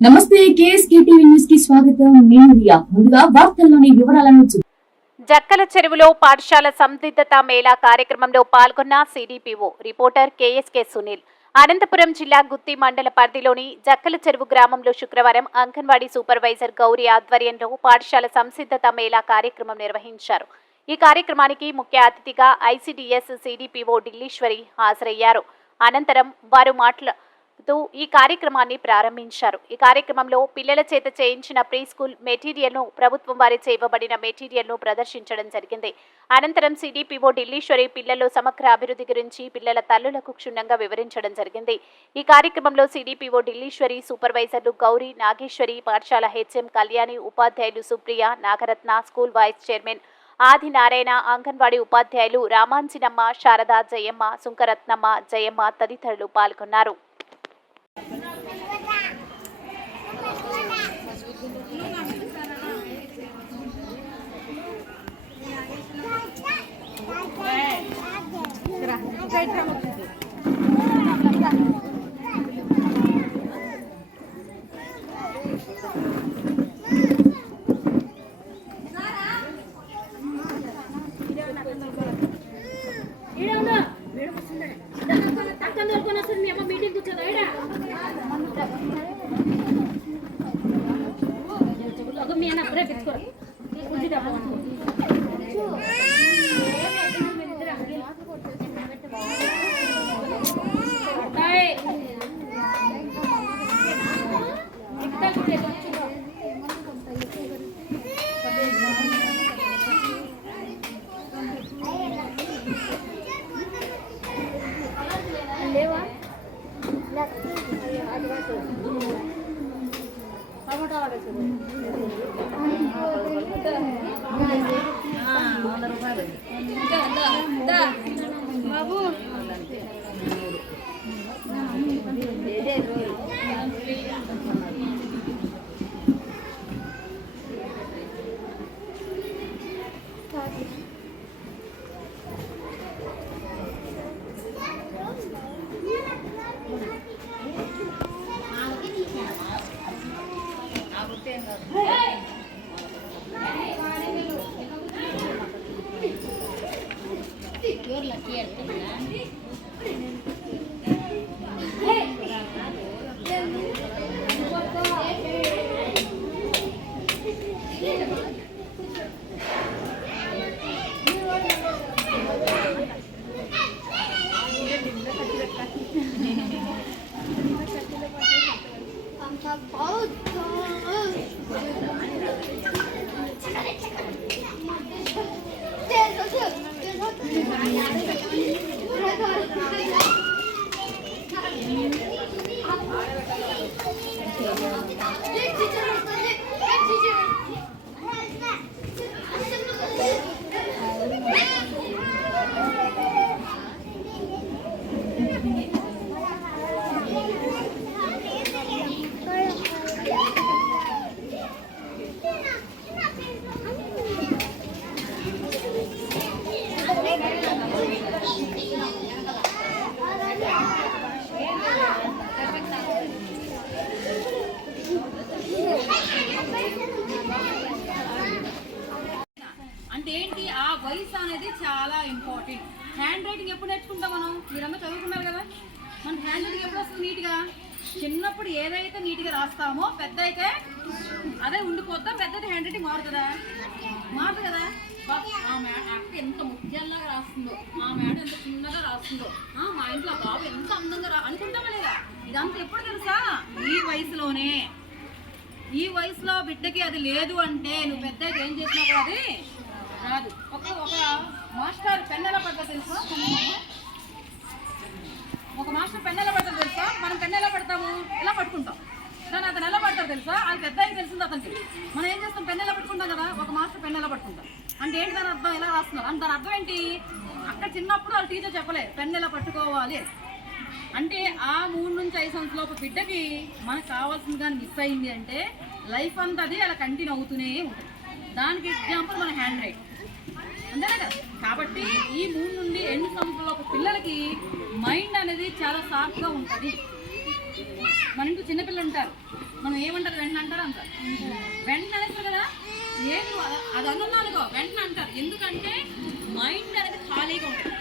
నమస్తే KSK TV news కి స్వాగతం. నేను రియా. ముందుగా వార్తల్లోని వివరాలను జక్కల చెరువులో పాఠశాల సందిగ్ధత మేళా కార్యక్రమంలో పాల్గొన్న CDPO reporter KSK Sunil. Anantapuram జిల్లా గుత్తి మండల పరిధిలోని జక్కల చెరువు గ్రామంలో శుక్రవారం అంగన్వాడీ సూపర్వైజర్ గౌరీ ఆధ్వర్యంలో పాఠశాల సంసిద్ధత మేళా కార్యక్రమం నిర్వహించారు. ఈ కార్యక్రమానికి ముఖ్య అతిథిగా ఐసిడిఎస్ సిడిపిఓ ఢిల్లీశ్వరి హాజరయ్యారు. అనంతరం వారు ఈ కార్యక్రమాన్ని ప్రారంభించారు. ఈ కార్యక్రమంలో పిల్లల చేత చేయించిన ప్రీ స్కూల్ మెటీరియల్ను, ప్రభుత్వం వారి చేయబడిన మెటీరియల్ను ప్రదర్శించడం జరిగింది. అనంతరం సిడిపిఓ ఢిల్లీశ్వరి పిల్లల సమగ్ర అభివృద్ధి గురించి పిల్లల తల్లులకు క్షుణ్ణంగా వివరించడం జరిగింది. ఈ కార్యక్రమంలో సిడిపిఓ ఢిల్లీశ్వరి, సూపర్వైజర్లు గౌరీ, నాగేశ్వరి, పాఠశాల హెచ్ఎం కళ్యాణి, ఉపాధ్యాయులు Supriya, Nagaratna, school vice chairman Adi Narayana, anganwadi ఉపాధ్యాయులు రామాంచినమ్మ, శారద, జయమ్మ, సుంకరత్నమ్మ, జయమ్మ తదితరులు పాల్గొన్నారు. అంటే ఏంటి, ఆ వయసు అనేది చాలా ఇంపార్టెంట్. హ్యాండ్ రైటింగ్ ఎప్పుడు నేర్చుకుంటాం మనం? మీరంతా చదువుకున్నారు కదా. మన హ్యాండ్ రైటింగ్ ఎప్పుడు వస్తుంది నీట్గా? చిన్నప్పుడు ఏదైతే నీట్గా రాస్తామో పెద్ద అయితే అదే ఉండిపోతాం. పెద్ద అయితే హ్యాండ్ రైటింగ్ మారుతుందా? మారుతుంది కదా. ఆ అక్క ఎంత ముత్యాల్లాగా రాస్తుందో, మా మేడం ఎంత చిన్నగా రాస్తుందో, మా ఇంట్లో బాబు ఎంత అందంగా అనుకుంటామా లేదా? ఇదంతా ఎప్పుడు తెలుసా? ఈ వయసులోనే. ఈ వయసులో బిడ్డకి అది లేదు అంటే నువ్వు పెద్ద అయితే ఏం చేసినా కూడా అది రాదు. ఒక మాస్టర్ పెన్ ఎలా పడతా తెలుసా? ఒక మాస్టర్ పెన్ ఎలా పడతారు తెలుసా? మనం పెన్ ఎలా పడతాము? ఎలా పట్టుకుంటాం. కానీ అతను ఎలా పడతారు తెలుసా? అది పెద్ద అయితే తెలిసింది అతనికి. మనం ఏం చేస్తాం? పెన్ ఎలా పట్టుకుంటాం కదా. ఒక మాస్టర్ పెన్ ఎలా పట్టుకుంటాం అంటే ఏంటి దాని అర్థం? ఎలా రాస్తున్నారు అంటే దాని అర్థం ఏంటి? అక్కడ చిన్నప్పుడు వాళ్ళ టీచర్ చెప్పలేదు పెన్ ఎలా పట్టుకోవాలి అంటే. ఆ 3 నుంచి 5 సంవత్సరాల బిడ్డకి మనకు కావాల్సింది కానీ మిస్ అయింది అంటే లైఫ్ అంతా అది అలా కంటిన్యూ అవుతూనే ఉంటుంది. దానికి ఎగ్జాంపుల్ మన హ్యాండ్ రైట్, అంతేనా కదా. కాబట్టి ఈ 3 నుండి 8 సంవత్సరాల పిల్లలకి మైండ్ అనేది చాలా షార్ప్గా ఉంటుంది. మన ఇంట్లో చిన్నపిల్లలు ఉంటారు, మనం ఏమంటారు వెంటనే అంటారు అంటారు వెంటనే అనేస్తారు కదా ఏది అది అనుకున్నా అనుకో వెంటనే అంటారు. ఎందుకంటే మైండ్ అనేది ఖాళీగా ఉంటుంది.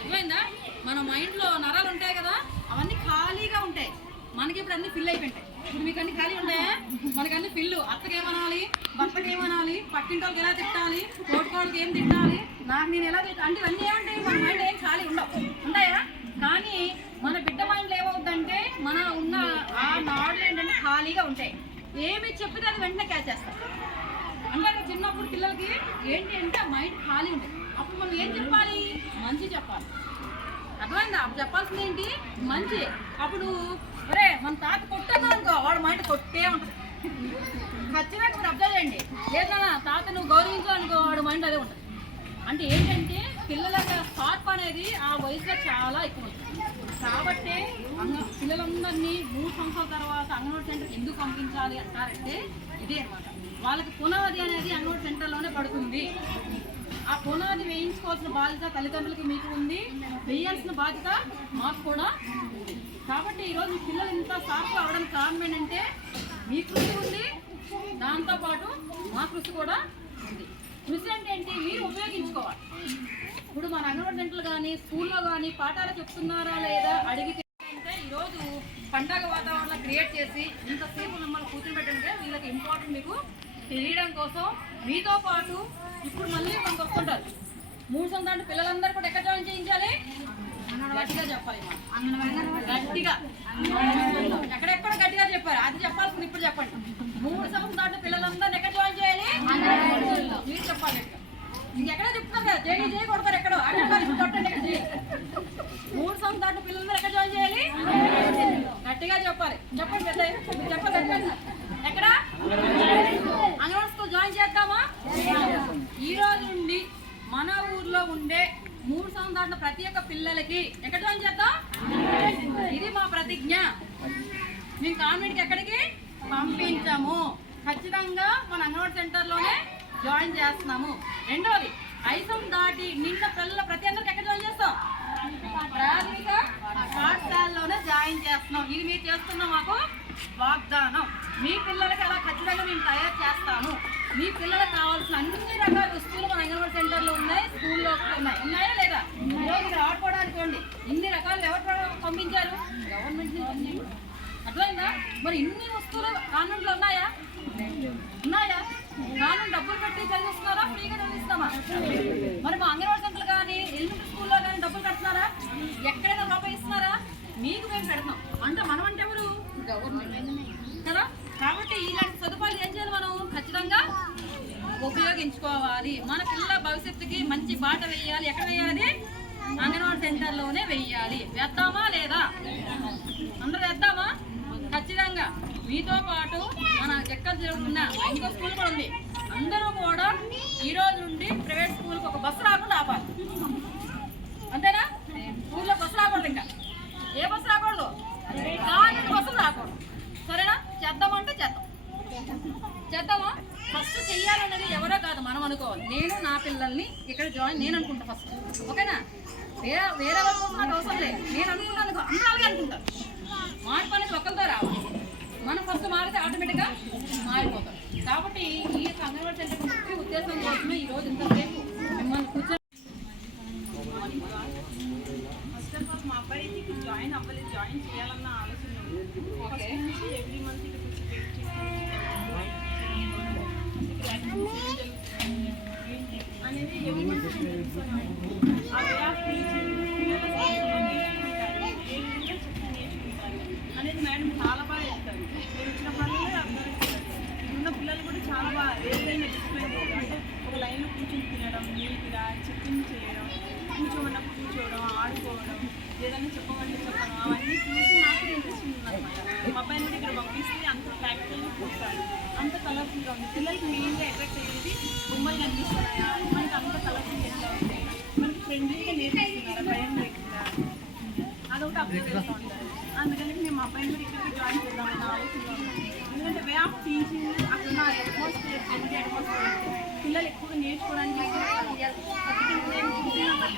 అర్థమైందా? మన మైండ్లో నరాలు ఉంటాయి కదా అవన్నీ ఖాళీగా ఉంటాయి. మనకి ఇప్పుడు అన్ని ఫిల్ అయిపోయింటాయి. ఇప్పుడు మీకు అన్ని ఖాళీ ఉంటాయా? మనకి అన్ని ఫిల్లు. అత్తకేమనాలి, భర్తకేమనాలి, పక్కింటి వాళ్ళకి ఎలా తిట్టాలి, తోటికోళ్ళకి ఏం తిట్టాలి, నాకు నేను ఎలా తిట్టాలి అంటే ఇవన్నీ ఏముంటాయి? మన మైండ్ ఏం ఖాళీ ఉండవు, ఉంటాయా? కానీ మన బిడ్డ మైండ్లో ఏమవుతుందంటే మన ఉన్న ఆ నాడులు ఏంటంటే ఖాళీగా ఉంటాయి. ఏమి చెప్పితే అది వెంటనే క్యాచ్ చేస్తాం. అంటే చిన్నప్పుడు పిల్లలకి ఏంటి అంటే ఆ మైండ్ ఖాళీ ఉంటుంది. అప్పుడు మనం ఏం చెప్పాలి? మంచి చెప్పాలి. అర్థమైందా? అప్పుడు చెప్పాల్సింది ఏంటి? మంచి. అప్పుడు ఒరే మన తాత కొట్టన్నా అనుకో వాడు మైండ్ కొట్టే ఉంటుంది. ఖచ్చితంగా మీరు అబ్జర్వ్ చేయండి. ఏదన్నా తాత నువ్వు గౌరవించాలనుకో వాడు మైండ్ అదే ఉంటుంది. అంటే ఏంటంటే పిల్లల స్పార్క్ అనేది ఆ వయసులో చాలా ఎక్కువ ఉంటుంది. కాబట్టి పిల్లలందరినీ 3 సంవత్సరాల తర్వాత అంగన్వాడీ సెంటర్కి ఎందుకు పంపించాలి అంటారంటే ఇదే అన్నమాట. వాళ్ళకి పునాది అనేది అంగన్వాడీ సెంటర్లోనే పడుతుంది. ఆ పునాది వేయించుకోవాల్సిన బాధ్యత తల్లిదండ్రులకి మీకు ఉంది, వేయాల్సిన బాధ్యత మాకు కూడా ఉంది. కాబట్టి ఈరోజు మీ పిల్లలు ఇంత షార్ప్గా అవడానికి కారణం ఏంటంటే మీ కృషి ఉంది, దాంతోపాటు మా కృషి కూడా ఉంది. కృషి అంటే ఏంటి? మీరు ఉపయోగించుకోవాలి. ఇప్పుడు మన అంగన్వాడీ సెంటర్లు కానీ స్కూల్లో కానీ పాఠాలు చెప్తున్నారా లేదా అడిగితే అంటే ఈరోజు పండగ వాతావరణం క్రియేట్ చేసి ఇంతసేపు మిమ్మల్ని కూర్చోబెట్టంటే వీళ్ళకి ఇంపార్టెంట్ మీకు తెలియడం కోసం మీతో పాటు ఇప్పుడు మళ్ళీ మనకు వస్తుంటారు 3 సంవత్సరాలు పిల్లలందరూ కూడా ఎక్కడ జాయిన్ చేయించాలి? గట్టిగా చెప్పాలి. గట్టిగా ఎక్కడెక్కడ గట్టిగా చెప్పారు అది చెప్పాల్సింది ఇప్పుడు చెప్పండి. 3 సంవత్సరాలు పిల్లలందరినీ ఎక్కడ జాయిన్ చేయాలి? మీరు చెప్పాలి. ఇంకెక్కడ చెప్తారు కదా చేయి కొడతారు ఎక్కడో కొట్టండి. 3 సంవత్సరాలు పిల్లలందరూ ఎక్కడ జాయిన్ చేయాలి? గట్టిగా చెప్పాలి. చెప్పండి పెద్ద చెప్పాలి. ఎక్కడ? అంగన్వాడీ స్కూల్ జాయిన్ చేద్దామా? ఈ రోజు నుండి మన ఊర్లో ఉండే 3 సంవత్సరాల ప్రతి ఒక్క పిల్లలకి ఎక్కడ జాయిన్ చేద్దాం? ఇది మా ప్రతిజ్ఞ. మేము కాన్వెంట్కి ఎక్కడికి పంపించాము. ఖచ్చితంగా మన అంగన్వాడీ సెంటర్లోనే జాయిన్ చేస్తున్నాము. రెండోది 5 దాటి నిన్న పిల్లల ప్రతి అందరికి ఎక్కడ జాయిన్ చేస్తాం? ప్రాథమిక పాఠశాలలోనే జాయిన్ చేస్తున్నాం. ఇది మీరు చేస్తున్న మాకు వాగ్దానం. మీ పిల్లలకి అలా ఖచ్చితంగా మేము తయారు చేస్తాము. మీ పిల్లలకు కావాల్సిన అన్ని రకాల వస్తువులు మన అంగన్వాడీ సెంటర్లో ఉన్నాయి, స్కూల్లో ఉన్నాయి. ఉన్నాయా లేదా? ఈరోజు ఇక్కడ ఆడుకోవడానికి ఉండి ఇన్ని రకాలు ఎవరు పంపించారు? గవర్నమెంట్ నుంచి. అర్థమైందా? మరి ఇన్ని వస్తువులు కాన్వెంట్లో ఉన్నాయా? ఉన్నాయా? కాన్వెంట్ డబ్బులు పెట్టి చదివిస్తున్నారా? ఫ్రీగా చదివిస్తామా? మరి మా అంగన్వాడీ సెంటర్లు కానీ ఎలిమెంటరీ స్కూల్లో కానీ డబ్బులు కడుతున్నారా? ఎక్కడైనా రూపాయి ఇస్తున్నారా? మీకు మేము పెడతాం. అంటే మనం అంటే ఎవరు? గవర్నమెంట్ కదా. కాబట్టి ఇలాంటి సదుపాయాలు ఏం చేయాలి? మనం ఖచ్చితంగా ఉపయోగించుకోవాలి. మన పిల్లల భవిష్యత్తుకి మంచి బాట వేయాలి. ఎక్కడ వేయాలి? అంగన్వాడీ సెంటర్లోనే వేయాలి. వేద్దామా లేదా? అందరూ వేద్దామా? ఖచ్చితంగా మీతో పాటు మన ఎక్కడ జరుగుతున్న ఇంకో స్కూల్ కూడా ఉంది. అందరూ కూడా ఈ రోజు నుండి ప్రైవేట్ స్కూల్కి ఒక బస్సు రాకుండా ఆపాలి. అంతేనా? స్కూల్లో బస్సు రాకూడదు. ఇంకా ఏ బస్సు రాకూడదు? గవర్నమెంట్ బస్సులు రాకూడదు. సరేనా? చేద్దామంటే చేద్దామా? ఫస్ట్ చెయ్యాలన్నది ఎవరో కాదు, మనం అనుకోవాలి. నేను నా పిల్లల్ని ఇక్కడ జాయిన్ నేను అనుకుంటా ఫస్ట్. ఓకేనా? వేరే వాళ్ళు నాకు అవసరం లేదు. నేను అనుకున్నాను అందరూ అలాగే అనుకుంటారు. మార్పు అనేది ఒకరితో రావాలి. మనం ఫస్ట్ మారితే ఆటోమేటిక్గా మారిపోతాం. కాబట్టి ఈ అంగన్వాడీ సెంటర్ ముఖ్య ఉద్దేశం కోసమే ఈరోజు ఇంతసేపు మిమ్మల్ని కూర్చొని ఫస్ట్ ఆఫ్ ఆల్ మా అబ్బాయికి జాయిన్ అవ్వలేదు, జాయిన్ చేయాలన్న ఆలోచన ఎవ్రీ మంత్ అనేది ఎవ్రీ మంత్ ఆ వే ఆఫ్ అనేది మేడం చాలా బాగా చెప్తారు. నేను ఇచ్చినప్పుడల్లా ఉన్న పిల్లలు కూడా చాలా బాగా ఏదైనా డిసిప్లైన్ అంటే ఒక లైన్లో కూర్చొని తినడం, నీట్గా చెక్కింగ్ చేయడం, కూర్చోమన్నప్పుడు కూర్చోవడం, ఆడుకోవడం, ఏదైనా చెప్పమంటే చెప్పడం, అవన్నీ చూసి నాకు ఇంట్రెస్ట్ ఉందన్నమాట. మా అబ్బాయిని కూడా ఇక్కడ పంపిస్తే అంత ప్రాక్టికల్గా చూస్తాను. అంత కలర్ఫుల్గా ఉంది. పిల్లలకి మెయిన్గా అట్రాక్ట్ అయ్యేది బొమ్మలు కనిపిస్తున్నాయా, మనకి అంత కలర్ఫుల్ ఎట్లా ఉంది, మనకి ఫ్రెండ్లీగా నేర్పిస్తున్నారా, భయం లేకుండా, అదొకటి అబ్జర్వ్ చేస్తూ ఉంటారు. అందుకని మేము మా అబ్బాయిని కూడా ఇక్కడికి జాయిన్ చేద్దామని ఆలోచనలో ఉన్నాం. ఎందుకంటే వే ఆఫ్ టీచింగ్ అక్కడ అట్మాస్ఫియర్ అట్మాస్ఫియర్ పిల్లలు ఎక్కువగా నేర్చుకోవడానికి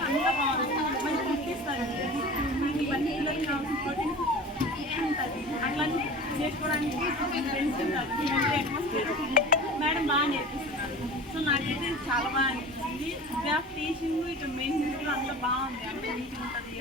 అంతా బాగుంది. మంచి పంపిస్తారు. మీకు ఇవన్నీ పిల్లలకి కావాల్సిన ప్రోటీన్ ఉంటుంది. అట్లా నేర్చుకోవడానికి ఫ్రెండ్స్ ఉన్నారు, అట్మాస్ఫియర్ మేడం బాగా నేర్పిస్తున్నారు. సో నాకైతే చాలా బాగా అనిపించింది. వే ఆఫ్ టీచింగ్ ఇటు మెయింటెనెన్స్ కూడా అంతా బాగుంది, అంత నీట్గా ఉంటుంది.